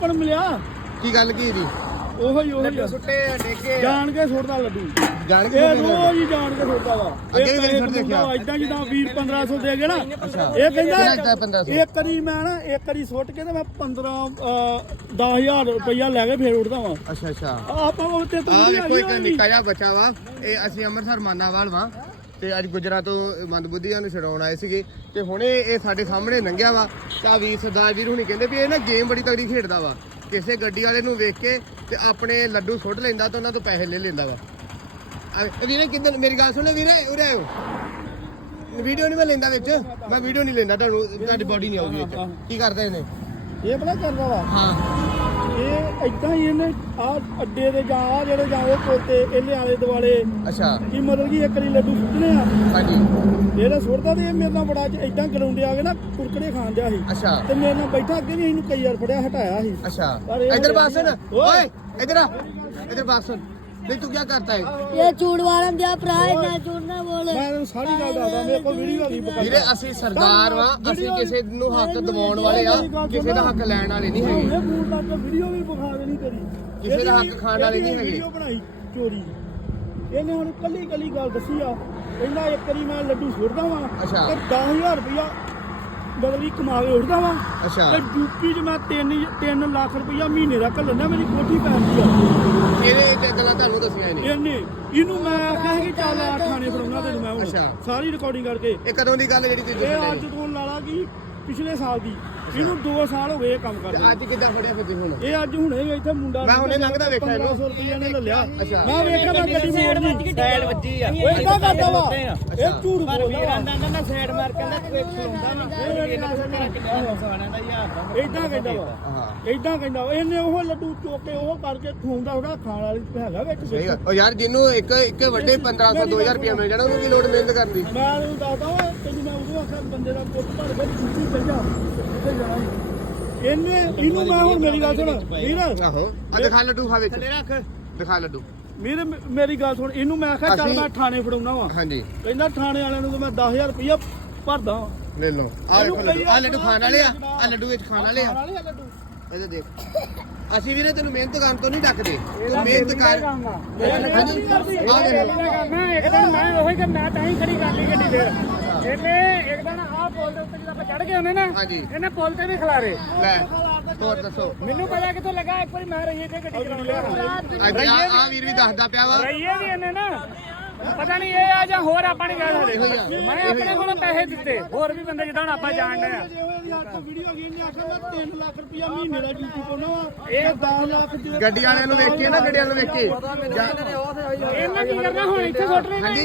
ਪਰ ਮਿਲਿਆ ਕੀ ਗੱਲ ਕੀ ਜੀ ਉਹੀ ਸੁੱਟੇ ਡੇਗੇ ਜਾਣ ਕੇ ਸੁੱਟਦਾ ਲੱਡੂ ਜਾਣ ਕੇ ਇਹ ਰੋਜ਼ ਹੀ ਜਾਣ ਕੇ ਸੁੱਟਦਾ ਵਾ ਅੱਗੇ ਵੀ ਸੁੱਟ ਦੇਖਿਆ ਇਦਾਂ ਜਿੱਦਾਂ 1500 ਦੇ ਗਏ ਨਾ ਅੱਛਾ ਇਹ ਕਹਿੰਦਾ 1500 ਇੱਕ ਵਾਰੀ ਮੈਂ ਨਾ ਇੱਕ ਵਾਰੀ ਸੁੱਟ ਕੇ ਤੇ ਮੈਂ 10000 ਰੁਪਇਆ ਲੈ ਕੇ ਫੇਰ ਉੱਠਦਾ ਵਾਂ ਅੱਛਾ ਆਪਾਂ ਉਹ ਤੇ ਆ ਦੇਖੋ ਇੱਕ ਨਿੱਕਾ ਜਿਹਾ ਬੱਚਾ ਵਾ ਇਹ ਅਸੀਂ ਅੰਮ੍ਰਿਤਸਰ ਮਾਨਾਵਾਲ ਵਾਂ ਤੇ ਅੱਜ ਗੁਜਰਾ ਤੋਂ ਮੰਦਬੁੱਧੀਆਂ ਨੂੰ ਛਡਾਉਣ ਆਏ ਸੀਗੇ ਤੇ ਹੁਣੇ ਇਹ ਸਾਡੇ ਸਾਹਮਣੇ ਲੰਘਿਆ ਵਾ ਤਾਂ ਵੀਰ ਸਰਦਾਰ ਵੀਰ ਹੁਣੀ ਕਹਿੰਦੇ ਵੀ ਇਹ ਨਾ ਗੇਮ ਬੜੀ ਤਗੜੀ ਖੇਡਦਾ ਵਾ ਕਿਸੇ ਗੱਡੀ ਵਾਲੇ ਨੂੰ ਵੇਖ ਕੇ ਤੇ ਆਪਣੇ ਲੱਡੂ ਸੁੱਟ ਲੈਂਦਾ ਤਾਂ ਉਹਨਾਂ ਤੋਂ ਪੈਸੇ ਲੈ ਲੈਂਦਾ ਵਾ ਵੀਰੇ ਕਿੱਦਾਂ ਮੇਰੀ ਗੱਲ ਸੁਣੋ ਵੀਰੇ ਉਰੇ ਆਓ ਵੀਡੀਓ ਨਹੀਂ ਮੈਂ ਲੈਂਦਾ ਵਿੱਚ ਮੈਂ ਵੀਡੀਓ ਨਹੀਂ ਲੈਂਦਾ ਤੁਹਾਡੀ ਬਾਡੀ ਨਹੀਂ ਆਉਗੀ ਵਿੱਚ ਕੀ ਕਰਦਾ ਇਹਨੇ ਇਹ ਪਤਾ ਕਰਦਾ ਵਾ ਹਾਂ ਇਹ ਇਦਾਂ ਹੀ ਇਹਨੇ ਆ ਅੱਡੇ ਦੇ ਜਾਂ ਆ ਜਿਹੜੇ ਜਾਂ ਉਹ ਕੋਤੇ ਇਹਨੇ ਆਲੇ ਦੁਆਲੇ ਅੱਛਾ ਕੀ ਮਤਲਬ ਕਿ ਇੱਕ ਵਾਰੀ ਲੱਡੂ ਸੁੱਟਨੇ ਆ ਹਾਂਜੀ ਇਹਦਾ ਸੁੱਟਦਾ ਤੇ ਇਹ ਮੇਰੇ ਨਾਲ ਬੜਾ ਇਦਾਂ ਗਰਾਉਂਡੇ ਆ ਕੇ ਨਾ ਕੁਰਕਰੇ ਖਾਣ ਦਿਆ ਸੀ ਅੱਛਾ ਤੇ ਮੇਰੇ ਨਾਲ ਬੈਠਾ ਅੱਗੇ ਵੀ ਇਹਨੂੰ ਕਈ ਵਾਰ ਫੜਿਆ ਹਟਾਇਆ ਸੀ ਅੱਛਾ ਪਰ ਇਹ इधर बात सुन ओए इधर आ इधर बात सुन नहीं तू क्या करता है ये झूठ वाला दिया प्राय ना झूठ ना बोले ਮੈਂ ਤੈਨੂੰ ਸਾਰੀ ਗੱਲ ਦੱਸਦਾ ਮੇਰੇ ਕੋਲ ਵੀਡੀਓ ਆ ਗਈ ਬਕਾਇਦਾ ਵੀਰੇ ਅਸੀਂ ਸਰਦਾਰ ਵਾਂ ਅਸੀਂ ਕਿਸੇ ਨੂੰ ਹੱਕ ਦਿਵਾਉਣ ਵਾਲੇ ਆ ਕਿਸੇ ਦਾ ਹੱਕ ਲੈਣ ਵਾਲੇ ਨਹੀਂ ਹੈਗੇ ਇਹ ਫੋਨ ਲਾ ਕੇ ਵੀਡੀਓ ਵੀ ਵਿਖਾ ਦੇਣੀ ਤੇਰੀ ਕਿਸੇ ਦਾ ਹੱਕ ਖਾਣ ਵਾਲੇ ਨਹੀਂ ਹੈਗੇ ਵੀਡੀਓ ਬਣਾਈ ਚੋਰੀ ਇਹਨੇ ਹੁਣ ਕੱਲੀ ਗੱਲ ਦੱਸੀ ਆ ਕਹਿੰਦਾ ਇੱਕ ਵਾਰੀ ਮੈਂ ਲੱਡੂ ਸੁੱਟਦਾ ਵਾਂ ਅੱਛਾ। ਤੇ 10000 ਰੁਪਇਆ ਬਦਲੀ ਕਮਾ ਕੇ ਉੱਠਦਾ ਵਾਂ ਅੱਛਾ ਤੇ ਯੂਪੀ 'ਚ ਮੈਂ 3 ਲੱਖ ਰੁਪਇਆ ਮਹੀਨੇ ਦਾ ਘੱਲਣਾ ਮੇਰੀ ਕੋਠੀ ਪੈਂਦੀ ਆ ਇਹਦੇ ਤੇ ਗੱਲਾਂ ਤੁਹਾਨੂੰ ਦੱਸੀਆਂ ਇਹਨੇ ਇਹਨੂੰ ਮੈਂ ਆਖਿਆ ਸੀ ਕਿ ਚੱਲ ਆ ਥਾਣੇ ਫੜਾਉਣਾ ਤੈਨੂੰ ਮੈਂ ਹੁਣ ਅੱਛਾ। ਸਾਰੀ ਰਿਕਾਰਡਿੰਗ ਕਰਕੇ ਇਹ ਕਦੋਂ ਦੀ ਗੱਲ ਜਿਹੜੀ ਤੁਸੀਂ ਇਹ ਅੱਜ ਦੱਸੀ ਤੋਂ ਲਾਲਾ ਕੀ ਪਿਛਲੇ ਸਾਲ ਦੀ ਇਹਨੂੰ 2 ਸਾਲ ਹੋ ਗਏ ਇਹ ਕੰਮ ਕਰਦੇ ਅੱਜ ਕਿੱਦਾਂ ਫੜਿਆ ਫਿਰ ਤੁਸੀਂ ਹੁਣ ਇਹ ਅੱਜ ਹੁਣੇ ਇੱਥੇ ਮੁੰਡਾ ਮੈਂ ਹੁਣੇ ਲੰਘਦਾ ਵੇਖਿਆ ਇਹਨੂੰ 1500 ਰੁਪਇਆ ਨੇ ਲੈ ਲਿਆ ਅੱਛਾ। ਮੈਂ ਵੇਖਿਆ ਮੈਂ ਗੱਡੀ ਮੋੜਨੀ ਸਾਈਡ ਵੱਜੀ ਆ ਉਹ ਇਦਾਂ ਕਰਦਾ ਵਾ ਇਹ ਝੂਠ ਪਰ ਵੀਰ ਬੋਲਦਾ ਆਂਦਾ ਨਾ ਸਾਈਡ ਮਾਰ ਕੇ ਨਾ ਕੋਈ ਖਲੋਂਦਾ ਨਾ ਇਹਨਾਂ ਕੋਲ ਮੇਰਾ ਕਿੰਨਾ ਸਵਾਣਾ ਦਾ ਯਾਰ ਇਦਾਂ ਕਹਿੰਦਾ ਵਾ ਹਾਂ ਇਦਾਂ ਕਹਿੰਦਾ ਵਾ। ਇਹਨੇ ਉਹ ਲੱਡੂ ਚੁੱਕ ਕੇ ਉਹ ਕਰਕੇ ਠੂੰਦਾ ਉਹਦਾ ਖਾਣ ਵਾਲੀ ਹੈਗਾ ਵਿੱਚ ਸਹੀ ਗੱਲ ਉਹ ਯਾਰ ਜਿਹਨੂੰ ਇੱਕ ਵੱਡੇ 1500 2000 ਰੁਪਏ ਮਿਲ ਜਾਣਾ ਉਹਨੂੰ ਕੀ ਲੋੜ ਮਿਹਨਤ ਕਰਨ ਦੀ ਮੈਂ ਉਹਨੂੰ ਦੱਸਦਾ ਵਾ ਤੈਨੂੰ ਮੈਂ ਉਦੋਂ ਆਖਿਆ ਬੰਦੇ ਦਾ ਪੁੱਤ ਭਰ ਕੇ ਕੁੱਤੀ ਚੱਲ ਜਾ ਕਿੱਥੇ ਜਾਣਾ ਇਹਨੂੰ ਮੈਂ ਹੁਣ ਮੇਰੀ ਗੱਲ ਸੁਣ ਵੀਰ ਆਹੋ ਆ ਦਿਖਾ ਲੱਡੂ ਖਾ ਵਿੱਚ ਥੱਲੇ ਰੱਖ ਦਿਖਾ ਲੱਡੂ ਮੇਰੀ ਗੱਲ ਸੁਣ ਇਹਨੂੰ ਮੈਂ ਆਖਿਆ ਚੱਲ ਮੈਂ ਥਾਣੇ ਫੜਾਉਣਾ ਵਾ ਹਾਂਜੀ ਕਹਿੰਦਾ ਥਾਣੇ ਵਾਲਿਆਂ ਨੂੰ ਤਾਂ ਮੈਂ 10000 ਰੁਪਇਆ ਭਰਦਾ ਵਾਂ ਲੈ ਲਓ ਆ ਵੇਖੋ ਲੱਡੂ ਆ ਲੱਡੂ ਖਾਣ ਵਾਲੇ ਆ ਲੱਡੂ ਵਿੱਚ ਖਾਣ ਵਾਲੇ ਆ ਵਾਲੇ ਆ ਲੱਡੂ ਇਹਦੇ ਦੇਖ ਅਸੀਂ ਵੀਰੇ ਤੈਨੂੰ ਮਿਹਨਤ ਕਰਨ ਤੋਂ ਨਹੀਂ ਡੱਕਦੇ ਤੂੰ ਮਿਹਨਤ ਕਰ ਹਾਂਜੀ ਆ ਵੇਖ ਮੈਂ ਇੱਕ ਦਿਨ ਮੈਂ ਉਹੀ ਕਿ ਮੈਂ ਤਾਂ ਹੀ ਖੜੀ ਕਰ ਲਈ ਗੱਡੀ ਫੇਰ ਇਹਨੇ ਇੱਕ ਦਿਨ ਆਹ ਪੁਲ ਦੇ ਉੱਤੇ ਜਦੋਂ ਆਪਾਂ ਚੜ ਗਏ ਉਹਨੇ ਨਾ ਹਾਂਜੀ ਇਹਨੇ ਪੁਲ ਤੇ ਵੀ ਖਿਲਾਰੇ ਲੈ ਹੋਰ ਦੱਸੋ ਮੈਨੂੰ ਪਤਾ ਕਿੱਥੋਂ ਲੱਗਾ ਇੱਕ ਵਾਰੀ ਮੈਂ ਰਹੀਏ ਤੇ ਗੱਡੀ ਚਲਾਉਣ ਲਿਆ ਅੱਜ ਆ ਵੀਰ ਵੀ ਦੱਸਦਾ ਪਿਆ ਵਾ ਰਹੀਏ ਵੀ ਇਹਨੇ ਨਾ ਪਤਾ ਨਹੀਂ ਇਹ ਆ ਜਾਂ ਹੋਰ ਆਪਾਂ ਨਹੀਂ ਕਹਿ ਸਕਦੇ ਮੈਂ ਆਪਣੇ ਕੋਲੋਂ ਪੈਸੇ ਦਿੱਤੇ ਹੋਰ ਵੀ ਬੰਦੇ ਜਿੱਦਾਂ ਹੁਣ ਆਪਾਂ ਜਾਣਦੇ ਆ ਵੀਡੀਓ ਆ ਗਈ ਇਹਨੇ ਆਖਿਆ ਮੈਂ 3 ਲੱਖ ਰੁਪਇਆ ਮਹੀਨੇ ਦਾ ਡਿਊਟੀ ਪਾਉਣਾ ਵਾ ਇਹ 10 ਲੱਖ ਦੇ ਗੱਡੀ ਵਾਲਿਆਂ ਨੂੰ ਵੇਖ ਕੇ ਨਾ ਗੱਡੀ ਵਾਲਿਆਂ ਨੂੰ ਵੇਖ ਕੇ ਇਹਨਾਂ ਕੀ ਕਰਨਾ ਹੁਣ ਇੱਥੇ ਸੁੱਟ ਰਹੇ ਨੇ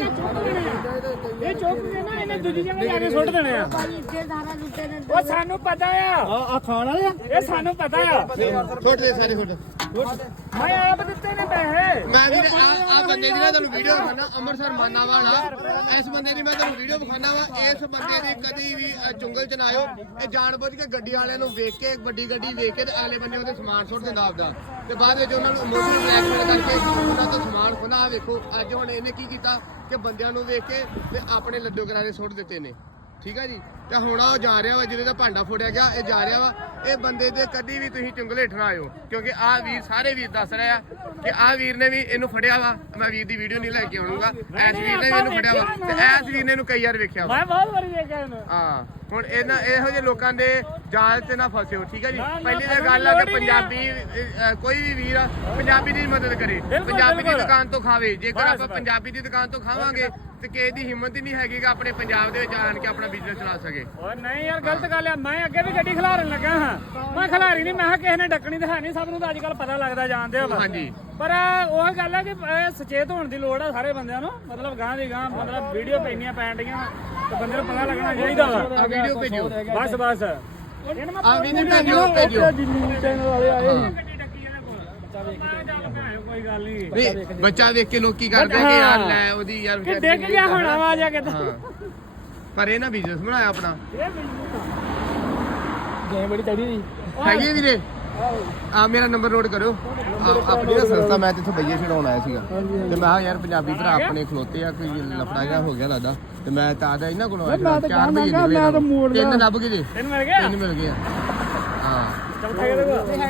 ਇਹ ਚੁੱਕ ਕੇ ਨਾ ਇਹਨੇ ਦੂਜੀ ਜਗ੍ਹਾ ਜਾ ਕੇ ਸੁੱਟ ਦੇਣੇ ਆ भाई इतने सारा लुटे ने ਉਹ ਸਾਨੂੰ ਪਤਾ ਆ ਆ ਖਾਣ ਵਾਲੇ ਆ ਇਹ ਸਾਨੂੰ ਪਤਾ ਆ ਛੋਟ ਲੈ ਸਾਰੇ ਛੋਟ ਮੈਂ ਆਪ ਦਿੱਤੇ ਨੇ ਪੈਸੇ ਮੈਂ ਵੀਰੇ ਆ ਬੰਦੇ ਦੀ ਨਾ ਤੁਹਾਨੂੰ ਵੀਡੀਓ ਵਿਖਾਣਾ ਅੰਮ੍ਰਿਤਸਰ ਮਾਨਾਵਾਲ ਆ ਇਸ ਬੰਦੇ ਦੀ ਮੈਂ ਤੁਹਾਨੂੰ ਵੀਡੀਓ ਵਿਖਾਣਾ ਵਾ ਇਸ ਬੰਦੇ ਦੀ ਕਦੀ ਵੀ ਜੰਗਲ ਚ ਨਾ ਆਇਓ ਇਹ ਜਾਣਬੁੱਝ ਕੇ ਗੱਡੀ ਵਾਲਿਆਂ ਨੂੰ ਵੇਖ ਕੇ ਵੱਡੀ ਗੱਡੀ ਵੇਖ ਕੇ ਤੇ ਅਗਲੇ ਬੰਦੇ ਉਹਦੇ ਸਮਾਨ ਸੁੱਟ ਦਿੰਦਾ ਆਪਦਾ ਤੇ ਬਾਅਦ ਵਿੱਚ ਉਹਨਾਂ ਨੂੰ ਇਮੋਸ਼ਨਲ ਬਲੈਕਮੇਲ ਕਰਕੇ ਉਹਨਾਂ ਤੋਂ ਸਮਾਨ ਖੋਣਾ ਆ ਵੇਖੋ ਅੱਜ ਹੁਣ ਇਹਨੇ ਕੀ ਕੀਤਾ ਕਿ ਬੰਦਿਆਂ ਨੂੰ ਵੇਖ ਕੇ ਤੇ ਆਪਣੇ ਲੱਡੂ ਕਰਾਰੇ ਸੁੱਟ ਦਿੱਤੇ ਨੇ ਠੀਕ ਹੈ ਜੀ ਤੇ ਹੁਣ ਉਹ ਜਾ ਰਿਹਾ ਵਾ ਜਿਹਦੇ ਦਾ ਭਾਂਡਾ ਫੋੜਿਆ ਗਿਆ ਇਹ ਜਾ ਰਿਹਾ ਵਾ ਇਹ ਬੰਦੇ ਦੇ ਕਦੀ ਵੀ ਤੁਸੀਂ ਚੁੰਗਲੇ ਹੇਠ ਨਾ ਆਇਓ ਕਿਉਂਕਿ ਆਹ ਵੀਰ ਸਾਰੇ ਵੀਰ ਦੱਸ ਰਹੇ ਆ ਕਿ ਆਹ ਵੀਰ ਨੇ ਵੀ ਇਹਨੂੰ ਫੜਿਆ ਵਾ ਮੈਂ ਵੀਰ ਦੀ ਵੀਡੀਓ ਨਹੀਂ ਲੈ ਕੇ ਆਉਣਾਗਾ ਐਸ ਵੀਰ ਨੇ ਵੀ ਇਹਨੂੰ ਫੜਿਆ ਵਾ ਤੇ ਐਸ ਵੀਰ ਨੇ ਇਹਨੂੰ ਕਈ ਵਾਰ ਵੇਖਿਆ ਵਾ ਮੈਂ ਬਹੁਤ ਵਾਰੀ ਦੇਖਿਆ ਇਹਨੂੰ ਹਾਂ ਹੁਣ ਇਹਨਾਂ ਇਹੋ ਜਿਹੇ ਲੋਕਾਂ ਦੇ ਜਾਲ ਤੇ ਨਾ ਫਸਿਓ ਠੀਕ ਹੈ ਜੀ ਪਹਿਲੀ ਤਾਂ ਗੱਲ ਆ ਕਿ ਪੰਜਾਬੀ ਕੋਈ ਵੀ ਵੀਰ ਆ ਪੰਜਾਬੀ ਦੀ ਮਦਦ ਕਰੇ ਪੰਜਾਬੀ ਦੀ ਦੁਕਾਨ ਤੋਂ ਖਾਵੇ ਜੇਕਰ ਆਪਾਂ ਪੰਜਾਬੀ ਦੀ ਦੁਕਾਨ ਤੋਂ ਖਾਵਾਂਗੇ ਤੇ ਕਿਸੇ ਦੀ ਹਿੰਮਤ ਹੀ ਨਹੀਂ ਹੈਗੀ ਕਿ ਆਪਣੇ ਪੰਜਾਬ ਦੇ ਵਿੱਚ ਆਣ ਕੇ ਆਪਣਾ ਬਿਜ਼ਨਸ ਚਲਾ ਸਕੇ ਓਏ ਨਹੀਂ ਯਾਰ ਗਲਤ ਗੱਲ ਆ ਮੈਂ ਅੱਗੇ ਵੀ ਗੱਡੀ ਖਿਲਾਰਨ ਲੱਗਾ ਹਾਂ ਮੈਂ ਖਿਲਾਰੀ ਨਹੀਂ ਮੈਂ ਕਿਹਾ ਕਿਸੇ ਨੇ ਡੱਕਣੀ ਤਾਂ ਹੈ ਨਹੀਂ ਸਭ ਨੂੰ ਤਾਂ ਅੱਜ ਕੱਲ ਪਤਾ ਲੱਗਦਾ ਜਾਣਦੇ ਆ ਹਾਂਜੀ ਪਰ ਉਹ ਗੱਲ ਆ ਕਿ ਸੁਚੇਤ ਹੋਣ ਦੀ ਲੋੜ ਆ ਸਾਰੇ ਬੰਦਿਆਂ ਨੂੰ ਮਤਲਬ ਗਾਂ ਦੀ ਗਾਂ ਮਤਲਬ ਵੀਡੀਓ ਪੈਣੀਆਂ ਪੈਣ ਡੀਆਂ ਤੇ ਬੰਦੇ ਨੂੰ ਪਤਾ ਲੱਗਣਾ ਚਾਹੀਦਾ ਵਾ ਆ ਵੀਡੀਓ ਭੇਜੋ ਬਸ ਬਸ ਆ ਵੀ ਨਹੀਂ ਭੇਜੋ ਜਿੰਨੀ ਚੈਨਲ ਵਾਲੇ ਆਏ ਸੀ ਕੋਈ ਗੱਲ ਨਹੀਂ ਨਹੀਂ ਬੱਚਾ ਦੇਖ ਕੇ ਲੋਕ ਕੀ ਕਰਦੇ ਆ ਕਿ ਯਾਰ ਲੈ ਉਹਦੀ ਯਾਰ ਕਿ ਡਿੱਗ ਗਿਆ ਹੁਣ ਆਵਾਜ਼ ਆ ਕੇ ਹਾਂ ਪਰ ਇਹ ਨਾ ਬਿਜ਼ਨਸ ਬਣਾਇਆ ਆਪਣਾ ਗੇਮ ਬੜੀ ਤੜੀ ਜੀ ਹੈਗੀ ਵੀਰੇ ਆ ਮੇਰਾ ਨੰਬਰ ਨੋਟ ਕਰੋ ਆਪਣੀ ਨਾ ਸੰਸਥਾ ਮੈਂ ਇੱਥੇ ਬਈਏ ਛਡਾਉਣ ਆਇਆ ਸੀਗਾ ਤੇ ਮੈਂ ਕਿਹਾ ਯਾਰ ਪੰਜਾਬੀ ਭਰਾ ਆਪਣੇ ਖਲੋਤੇ ਆ ਕੋਈ ਲਫੜਾ ਜਿਹਾ ਹੋ ਗਿਆ ਲੱਗਦਾ ਤੇ ਮੈਂ ਤਾਂ ਦਾ ਇਹਨਾਂ ਕੋਲੋਂ ਆਇਆ 4 ਵਜੇ ਨਿਕਲੇ 3 ਲੱਭ ਗਏ ਜੀ ਤੈਨੂੰ ਮਿਲ ਗਿਆ 3 ਮਿਲ ਗਏ ਆ ਹਾਂ ਚੌਥਾ ਕਿਹਦੇ ਕੋਲ ਤਿੰਨ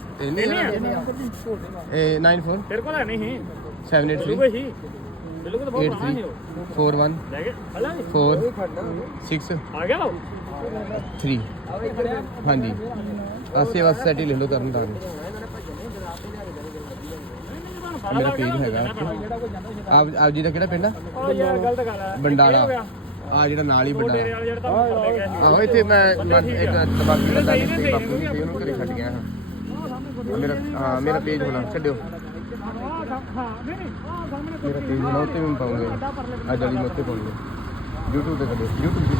ਇਹ 94 ਤੇਰੇ ਕੋਲ ਹੈ ਨਹੀਂ ਸੀ 783 ਬਿਲਕੁਲ ਸੀ ਬਿਲਕੁਲ ਤਾਂ ਬਹੁਤ ਪੁਰਾਣਾ ਸੀ ਉਹ 41 ਲੈ ਕੇ ਹਲਾ 4 6 ਆ ਗਿਆ ਲੋ 3 ਹਾਂਜੀ ਆਸੇ ਵਾਸਤੇ ਸੈਟ ਹੀ ਲੈ ਲਓ ਕਰਨ ਦਾ ਮੇਰਾ ਪੇਜ ਹੈਗਾ ਆਪ ਜੀ ਦਾ ਕਿਹੜਾ ਪਿੰਡ ਆ ਉਹ ਯਾਰ ਗਲਤ ਗੱਲ ਹੈ ਬੰਡਾਲਾ ਆ ਜਿਹੜਾ ਨਾਲ ਹੀ ਬੰਡਾਲਾ ਤੇਰੇ ਵਾਲ ਜਿਹੜਾ ਤਾਂ ਲੈ ਗਿਆ ਸੀ ਆਹੋ ਇੱਥੇ ਮੈਂ ਇੱਕ ਤਬਾਕੀ ਦਾ ਗੱਲ ਸੀ ਬਾਪੂ ਦੀ ਸੀ ਉਹਨੂੰ ਘਰੇ ਛੱਡ ਗਿਆ ਹਾਂ ਮੇਰਾ ਪੇਜ ਹੋਣਾ ਛੱਡਿਓ ਹਾਂ ਨਹੀਂ ਨਹੀਂ ਆ ਸਾਹਮਣੇ ਮੇਰਾ ਪੇਜ ਹੋਣਾ ਉੱਤੇ ਵੀ ਪਾਉਂਗੇ ਅੱਜ ਵਾਲੀ ਮੈਂ ਉੱਤੇ ਪਾਉਂਗੇ YouTube ਤੇ ਕੱਢਿਓ YouTube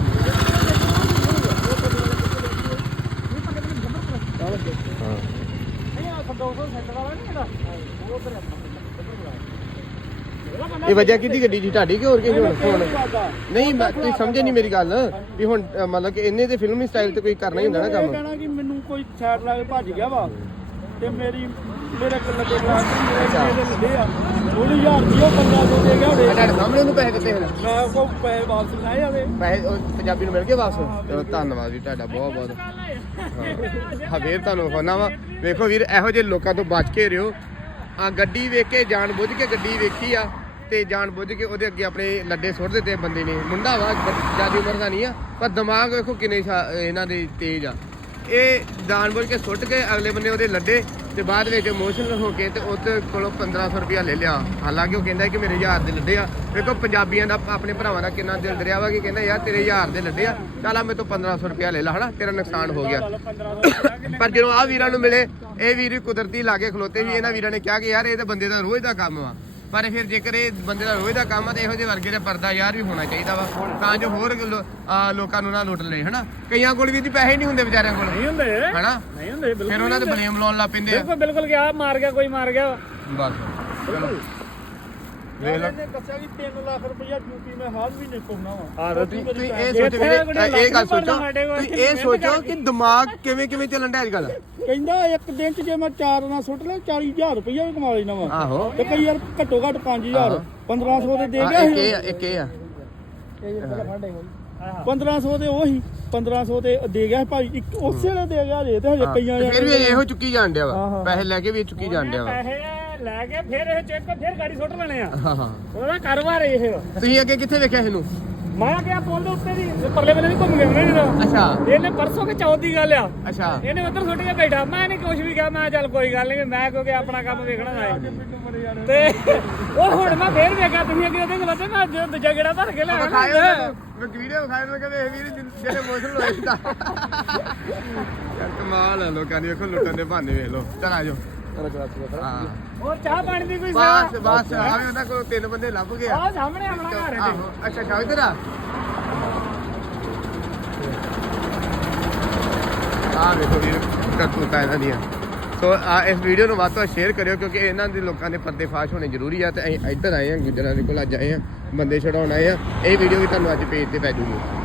ਹਾਂ ਨਹੀਂ ਆ 200 ਸੈਂਟਰ ਵਾਲਾ ਨਹੀਂ ਇਹਦਾ ਉਹ ਉਧਰ ਇਹ ਵਜ੍ਹਾ ਕਿਹਦੀ ਗੱਡੀ ਦੀ ਤੁਹਾਡੀ ਕਿ ਹੋਰ ਕਿਸੇ ਹੁਣ ਨਹੀਂ ਤੁਸੀਂ ਸਮਝੇ ਨਹੀਂ ਮੇਰੀ ਗੱਲ ਵੀ ਹੁਣ ਮਤਲਬ ਕਿ ਇਹਨੇ ਤੇ ਫਿਲਮੀ ਸਟਾਈਲ ਤੇ ਕੋਈ ਕਰਨਾ ਹੀ ਹੁੰਦਾ ਨਾ ਇਹ ਕੰਮ ਕਹਿਣਾ ਕਿ ਮੈਨੂੰ ਕੋਈ ਸਾਈਡ ਲਾ ਕੇ ਭੱਜ ਗਿਆ ਵਾ ਤੇ ਮੇਰੇ ਕੋਲ ਲੱਗੇ ਗਲਾਸ ਮੇਰੇ ਲੱਗੇ ਆ ਉਹਨੂੰ 1000 ਰੁਪਏ ਉਹ ਬੰਦਾ ਦੇ ਦੇ ਗਿਆ ਹੋਵੇ ਤੁਹਾਡੇ ਸਾਹਮਣੇ ਉਹਨੂੰ ਪੈਸੇ ਦਿੱਤੇ ਹਨ ਮੈਂ ਕੋ ਪੈਸੇ ਵਾਪਸ ਲੈ ਜਾਵੇ ਪੈਸੇ ਉਹ ਪੰਜਾਬੀ ਨੂੰ ਮਿਲ ਗਏ ਵਾਪਸ ਚਲੋ ਧੰਨਵਾਦ ਜੀ ਤੁਹਾਡਾ ਬਹੁਤ ਬਹੁਤ ਹਾਂ ਫੇਰ ਤੁਹਾਨੂੰ ਵਿਖਾਉਣਾ ਵਾ ਵੇਖੋ ਵੀਰ ਇਹੋ ਜਿਹੇ ਲੋਕਾਂ ਤੋਂ ਬਚ ਕੇ ਰਿਓ ਆ ਗੱਡੀ ਵੇਖ ਕੇ ਜਾਣ ਬੁੱਝ ਕੇ ਗੱਡੀ ਵੇਖੀ ਆ ਤੇ ਜਾਣ ਬੁੱਝ ਕੇ ਉਹਦੇ ਅੱਗੇ ਆਪਣੇ ਲੱਡੇ ਸੁੱਟ ਦਿੱਤੇ ਬੰਦੇ ਨੇ ਮੁੰਡਾ ਵਾ ਜਿਆਦੀ ਉਮਰ ਦਾ ਨਹੀਂ ਆ ਪਰ ਦਿਮਾਗ ਵੇਖੋ ਕਿੰਨੇ ਇਹਨਾਂ ਦੇ ਤੇਜ਼ ਆ ਇਹ ਜਾਣ ਬੁੱਝ ਕੇ ਸੁੱਟ ਕੇ ਅਗਲੇ ਬੰਦੇ ਉਹਦੇ ਲੱਡੇ ਤੇ ਬਾਅਦ ਵਿੱਚ ਇਮੋਸ਼ਨਲ ਹੋ ਕੇ ਤੇ ਉਹਦੇ ਕੋਲੋਂ 1500 ਰੁਪਇਆ ਲੈ ਲਿਆ ਹਾਲਾਂਕਿ ਉਹ ਕਹਿੰਦਾ ਕਿ ਮੇਰੇ 1000 ਦੇ ਲੱਡੇ ਆ ਵੇਖੋ ਪੰਜਾਬੀਆਂ ਦਾ ਆਪਣੇ ਭਰਾਵਾਂ ਦਾ ਕਿੰਨਾ ਦਿਲ ਦਰਿਆ ਵਾ ਕਿ ਕਹਿੰਦਾ ਯਾਰ ਤੇਰੇ 1000 ਦੇ ਲੱਡੇ ਆ ਚੱਲ ਆ ਮੇਰੇ ਤੋਂ 1500 ਰੁਪਇਆ ਲੈ ਲਾ ਹਨਾ ਤੇਰਾ ਨੁਕਸਾਨ ਹੋ ਗਿਆ ਪਰ ਜਦੋਂ ਆ ਵੀਰਾਂ ਨੂੰ ਮਿਲੇ ਇਹ ਵੀਰ ਕੁਦਰਤੀ ਲਾਗੇ ਖਲੋਤੇ ਵੀ ਇਹਨਾਂ ਵੀਰਾਂ ਨੇ ਕਿਹਾ ਕਿ ਯਾਰ ਇਹ ਤਾਂ ਬੰਦੇ ਦਾ ਰੋਜ਼ ਦਾ ਕੰਮ ਵਾ ਪਰ ਫਿਰ ਜੇਕਰ ਇਹ ਬੰਦੇ ਦਾ ਰੋਜ਼ ਦਾ ਕੰਮ ਆ ਤੇ ਇਹੋ ਜਿਹੇ ਵਰਗੇ ਦਾ ਪਰਦਾ ਯਾਰ ਵੀ ਹੋਣਾ ਚਾਹੀਦਾ ਵਾ ਤਾਂ ਜੋ ਹੋਰ ਲੋਕਾਂ ਨੂੰ ਨਾ ਲੁੱਟ ਲਏ ਹਨਾ ਕਈਆਂ ਕੋਲ ਵੀ ਪੈਸੇ ਨਹੀਂ ਹੁੰਦੇ ਵਿਚਾਰਿਆਂ ਕੋਲ ਨਹੀਂ ਹੁੰਦੇ ਹਨਾ ਨਹੀਂ ਹੁੰਦੇ ਬਿਲਕੁਲ ਫਿਰ ਉਹਨਾਂ ਤੇ ਬਲੇਮ ਲਾਉਣ ਲੱਗ ਪੈਂਦੇ ਆ ਬਿਲਕੁਲ ਬਿਲਕੁਲ ਗਿਆ ਮਾਰ ਗਿਆ ਕੋਈ ਮਾਰ ਗਿਆ ਬਸ ਚਲੋ ਵੇਖ ਲਓ ਇਹਨੇ ਦੱਸਿਆ ਕਿ 3 ਲੱਖ ਰੁਪਇਆ ਡਿਊਟੀ ਮੈਂ ਹਾਲ ਵੀ ਨਹੀਂ ਪਾਉਣਾ ਵਾ ਹਾਂ ਤੁਸੀਂ ਇਹ ਸੋਚੋ ਵੀਰੇ ਇਹ ਗੱਲ ਸੋਚੋ ਤੁਸੀਂ ਇਹ ਸੋਚੋ ਕਿ ਦਿਮਾਗ ਕਿਵੇਂ ਕਿਵੇਂ ਚੱਲਣ ਡਿਆ ਅੱਜ ਕੱਲ ਕਹਿੰਦਾ ਇੱਕ ਦਿਨ ਚ ਜੇ ਮੈਂ 4 ਨਾਲ ਸੁੱਟ ਲੈ 40000 ਰੁਪਇਆ ਵੀ ਕਮਾ ਲੈਣਾ ਵਾ ਆਹੋ ਤੇ ਕਈ ਯਾਰ ਘੱਟੋ ਘੱਟ 5000 1500 ਦੇ ਦੇ ਗਿਆ ਸੀ ਇੱਕ ਇਹ ਆ 1500 ਦੇ ਉਹੀ 1500 ਦੇ ਦੇ ਗਿਆ ਭਾਈ ਇੱਕ ਉਸੇ ਵੇਲੇ ਦੇ ਗਿਆ ਜੇ ਤੇ ਹਜੇ ਕਈਆਂ ਫਿਰ ਵੀ ਇਹੋ ਚੁੱਕੀ ਜਾਣ ਡਿਆ ਵਾ ਪੈਸੇ ਲੈ ਕੇ ਵੀ ਚੁੱਕੀ ਜਾਣ ਡਿਆ ਵਾ ਪੈਸੇ ਲੈ ਕੇ ਫਿਰ ਇਹ ਚੈੱਕ ਫਿਰ ਗਾੜੀ ਸੁੱਟ ਲੈਣੇ ਆ ਹਾਂ ਹਾਂ ਉਹਦਾ ਕਾਰੋਬਾਰ ਇਹ ਤੁਸੀਂ ਅੱਗੇ ਕਿੱਥੇ ਵੇਖਿਆ ਇਹਨੂੰ ਮੈਂ ਕਿਹਾ ਪੁੱਲ ਦੇ ਉੱਤੇ ਦੀ ਪਰਲੇ ਬੰਨੇ ਦੀ ਘੁੰਮ ਗਿਆ ਉਹਨੇ ਜਦੋਂ ਅੱਛਾ ਇਹਨੇ ਪਰਸੋਂ ਕਿ ਚੌਥ ਦੀ ਗੱਲ ਆ ਅੱਛਾ ਇਹਨੇ ਉੱਧਰ ਸੁੱਟ ਕੇ ਬੈਠਾ ਮੈਂ ਨਹੀਂ ਕੁਝ ਵੀ ਕਿਹਾ ਮੈਂ ਚੱਲ ਕੋਈ ਗੱਲ ਨਹੀਂ ਮੈਂ ਕਿਉਂਕਿ ਆਪਣਾ ਕੰਮ ਵੇਖਣਾ ਹੈ ਤੇ ਉਹ ਹੁਣ ਮੈਂ ਫੇਰ ਵੇਖਿਆ ਤੁਸੀਂ ਅੱਗੇ ਉਹਦੇ ਕੋਲ ਮੈਂ ਜਦੋਂ ਦੂਜਾ ਗੇੜਾ ਭਰ ਕੇ ਲਿਆ ਮੈਂ ਵੀਡੀਓ ਵਿਖਾਇਆ ਮੈਂ ਕਹਿੰਦੇ ਇਹ ਵੀਰ ਜਿਹੜੇ ਇਮੋਸ਼ਨਲ ਹੋਏ ਸੀ ਤਾਂ ਯਾਰ ਕਮਾਲ ਆ ਲੋਕਾਂ ਦੀ ਵੇਖੋ ਲੁੱਟਣ ਦੇ ਬਹਾਨੇ ਵੇਖ ਲਓ ਚਲ ਆ ਜਾਓ ਹਾਂ ਹੋਰ ਚਾਹ ਪਾਣੀ ਦੀ ਕੋਈ ਬਸ ਬਸ ਆਵੇ ਉਹਨਾਂ ਕੋਲ 3 ਬੰਦੇ ਲੱਭ ਗਏ ਆਹ ਸਾਹਮਣੇ ਆਪਣਾ ਘਰ ਹੈ ਆਹੋ ਅੱਛਾ ਅੱਛਾ ਇਧਰ ਆ ਵੇਖੋ ਵੀਰ ਕਰਤੂਤਾਂ ਇਹਨਾਂ ਦੀਆਂ ਸੋ ਇਸ ਵੀਡੀਓ ਨੂੰ ਵੱਧ ਤੋਂ ਵੱਧ ਸ਼ੇਅਰ ਕਰਿਓ ਕਿਉਂਕਿ ਇਹਨਾਂ ਦੇ ਲੋਕਾਂ ਦੇ ਪਰਦੇ ਫਾਸ਼ ਹੋਣੇ ਜ਼ਰੂਰੀ ਆ ਤੇ ਅਸੀਂ ਇੱਧਰ ਆਏ ਹਾਂ ਗੁੱਜਰਾਂ ਦੇ ਕੋਲ ਅੱਜ ਆਏ ਹਾਂ ਬੰਦੇ ਛਡਾਉਣ ਆਏ ਆ ਇਹ ਵੀਡੀਓ ਵੀ ਤੁਹਾਨੂੰ ਅੱਜ ਪੇਜ ਤੇ ਪੈ ਜੂਗੀ